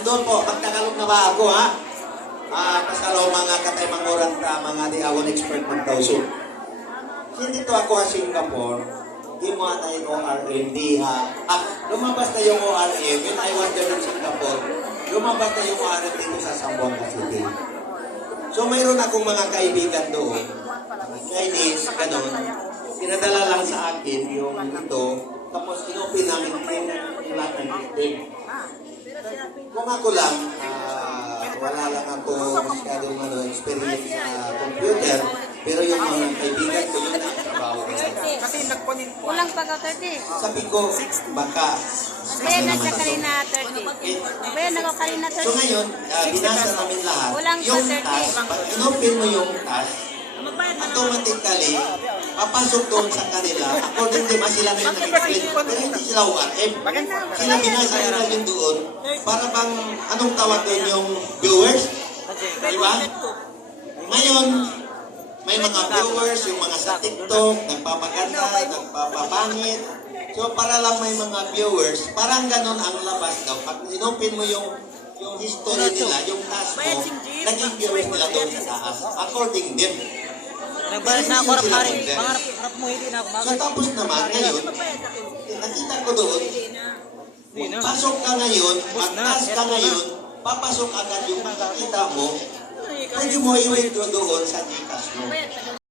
Andun po, magtagalog na ba ako, ha? Pasalo mga katay manguran ta, mga di awon expert ng tawso. Hindi to ako sa Singapore, di mo na yung ORM, di ha. Lumabas na yung ORM, when I was there in Singapore, lumabas na yung ORM dito sa Zamboanga City. So mayroon akong mga kaibigan doon, Chinese, ganun, pinadala lang sa akin yung ito, tapos inopin namin yung Latin system. Kung ako lang, wala lang ako masyadong experience sa computer, pero yung mga kaibigan ko yun ang trabaho ko. Kasi nagpunin po. Kulang pa ka 30. Sabi ko, baka. Bayan na siya kanina 30. Bayan na ko kanina 30. So ngayon, binasa namin lahat. Kulang pa Yung 30. task, pag inopin mo yung task, automatically, papasok doon sa kanila. According to mas sila ngayon nag-explain, pero hindi sila URM. Sila binasa nila yun doon, para bang, anong tawag doon yung viewers? Di ba? Ngayon, may mga viewers, yung mga sa TikTok, nagpapaganda, nagpapapangit. So, para lang may mga viewers, parang ganun ang labas daw. Pag inopin mo yung history nila, yung task mo, naging viewers nila doon sa taas. According them. Nagbalik na ako rin. Pangarap mo hindi na ako. So, tapos naman, ngayon, nakita ko doon, pasok ka ngayon, mag-task ka ngayon, papasok agad yung makakita mo, pwede mo i-withdraw doon sa Gcash mo.